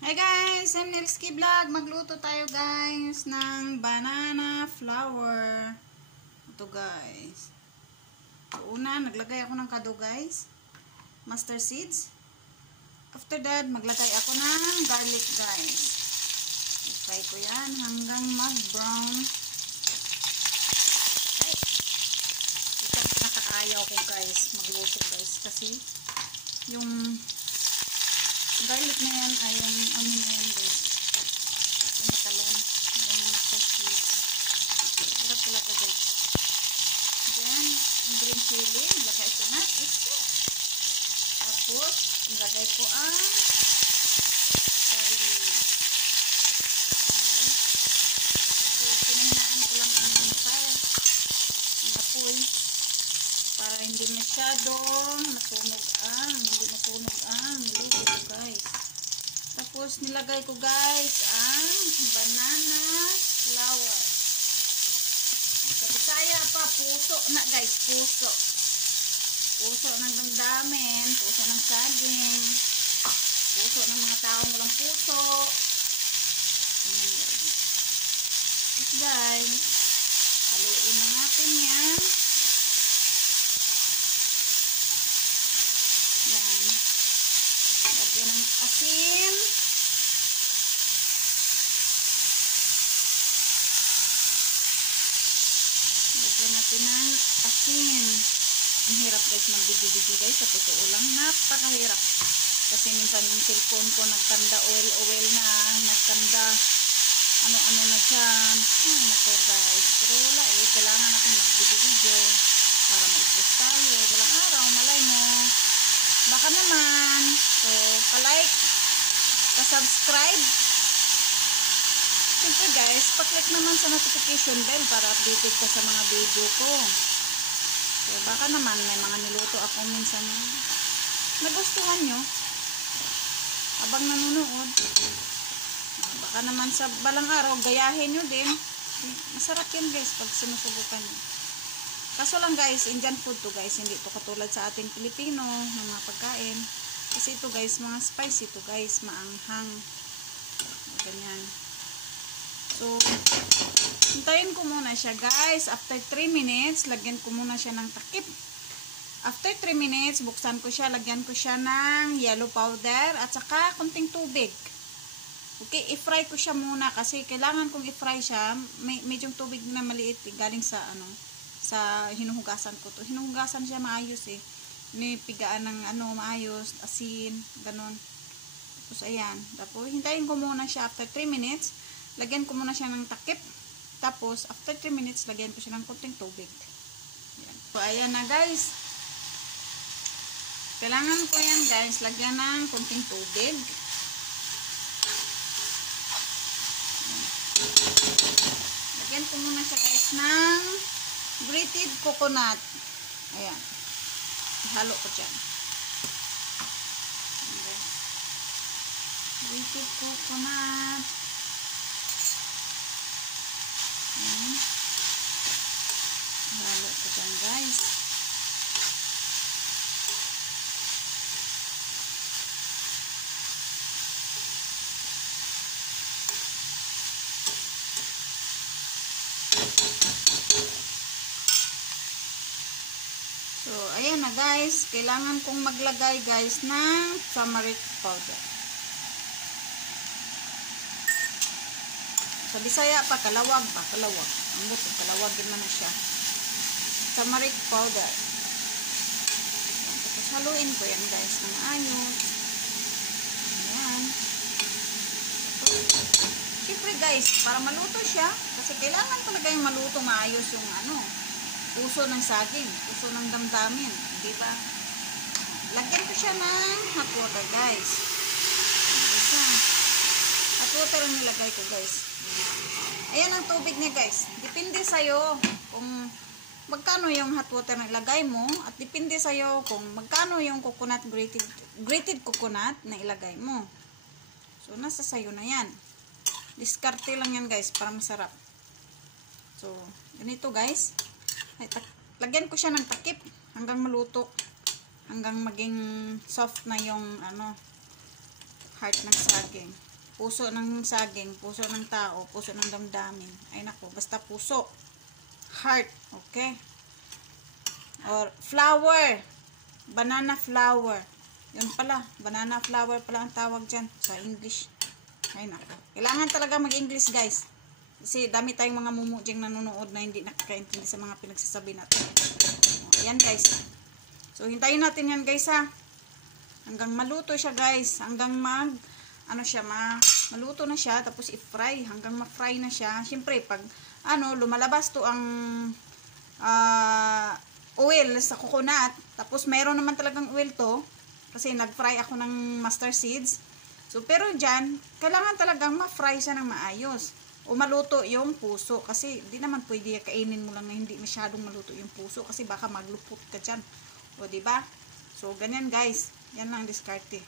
Hi guys, I'm Nilski Vlog. Magluto tayo guys ng banana flour. Ito guys. So, una, naglagay ako ng kado guys. Mustard seeds. After that, maglagay ako ng garlic guys. I-fry ko yan hanggang mag-brown. Ay! Ito nakakaayaw ko guys magluto guys. Kasi yung garlic na yan ay yung ano na yan guys. Yung matalon. Yung mustard seeds. Hirap talaga guys. Then, yung green chili. Lagay ko na. Tapos, ilagay ko ang curry. So, pinahinaan ko lang ang fire. Ang apoy. Para hindi masyadong masunog ang luto guys. Tapos, nilagay ko guys ang banana flour. Sa Bisaya pa, puso na guys. Puso. Puso ng damdamin, puso ng saging, puso ng mga taong walang puso. Ayan guys. At guys, haluin na natin yan. Yan. Lagyan ng asin. Lagyan natin ng asin. Ang hirap guys mag-video guys, sa totoo lang, napakahirap. Kasi minsan yung cellphone ko nagtanda oil na, nagtanda ano-ano na dyan. Ay nako guys, pero wala kailangan natin mag-video para ma-post tayo. Walang araw, malay mo. Baka naman. So, pa-like, pa-subscribe. Siyempre guys, pa-click naman sa notification bell para updated ka sa mga video ko. So, baka naman may mga niluto ako minsan nagustuhan nyo habang nanonood. Baka naman sa balang araw gayahin nyo din. Masarap yan guys pag sinusubukan nyo. Kaso lang guys, Indian food to guys, hindi to katulad sa ating Pilipino ng mga pagkain. Kasi ito guys, mga spicy to guys, maanghang. Ganyan. So, hintayin ko muna siya guys. After 3 minutes, lagyan ko muna siya ng takip. After 3 minutes, buksan ko siya. Lagyan ko siya ng yellow powder at saka konting tubig. Okay, i-fry ko siya muna kasi kailangan kong i-fry siya. Medyong tubig na maliit galing sa sa hinuhugasan ko to. Hinuhugasan siya maayos Nipigaan ng maayos, asin, ganun. Tapos ayan. Tapos hintayin ko muna siya after 3 minutes. Lagyan ko muna siya ng takip. Tapos, after 3 minutes, lagyan ko siya ng konting tubig. Ayan. So, ayan na guys. Kailangan ko yan guys, lagyan ng konting tubig. Lagyan ko muna siya guys ng grated coconut. Ayan. Halo ko dyan. Okay. Grated coconut. Halo ko dyan guys. So, ayan na guys. Kailangan kong maglagay guys ng turmeric powder. Sa Bisaya pa, kalawag ba? Kalawag. Ang buto, kalawagin man na siya. Turmeric powder. Tapos haluin ko yan guys ng ayos. Ayan. Siyempre guys, para maluto siya, kasi kailangan talaga yung maluto maayos yung puso ng saging, puso ng damdamin. Diba? Lagyan ko siya ng hot water guys. Hot water ang nilagay ko guys. Ayan ang tubig niya guys. Depende sa'yo kung magkano yung hot water na ilagay mo at depende sa'yo kung magkano yung coconut grated coconut na ilagay mo. So, nasa sa'yo na yan. Diskarte lang yan guys para masarap. So, ganito guys. Lagyan ko siya ng takip hanggang maluto. Hanggang maging soft na yung heart ng saging. puso ng saging, puso ng tao, puso ng damdamin. Ay nako, basta puso. Heart, okay? Or flower. Banana flower. Yun pala, banana flower pala ang tawag dyan sa English. Ay nako. Kailangan talaga mag-English, guys. Kasi dami tayong mga mumudyang nanonood na hindi nakakaintindi sa mga pinagsasabi natin. Ayan, guys. So, hintayin natin yan, guys, ha. Hanggang maluto siya, guys. Hanggang maluto na siya, tapos i-fry. Hanggang ma-fry na siya. Siyempre, pag, lumalabas to ang oil sa coconut, tapos mayroon naman talagang oil to, kasi nag-fry ako ng mustard seeds. So, pero dyan, kailangan talagang ma-fry siya ng maayos. O maluto yung puso. Kasi, di naman pwede kainin mo lang na hindi masyadong maluto yung puso. Kasi baka maglupot ka dyan. O, diba? So, ganyan, guys. Yan lang diskarte.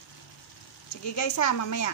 Sige, guys, ha, mamaya.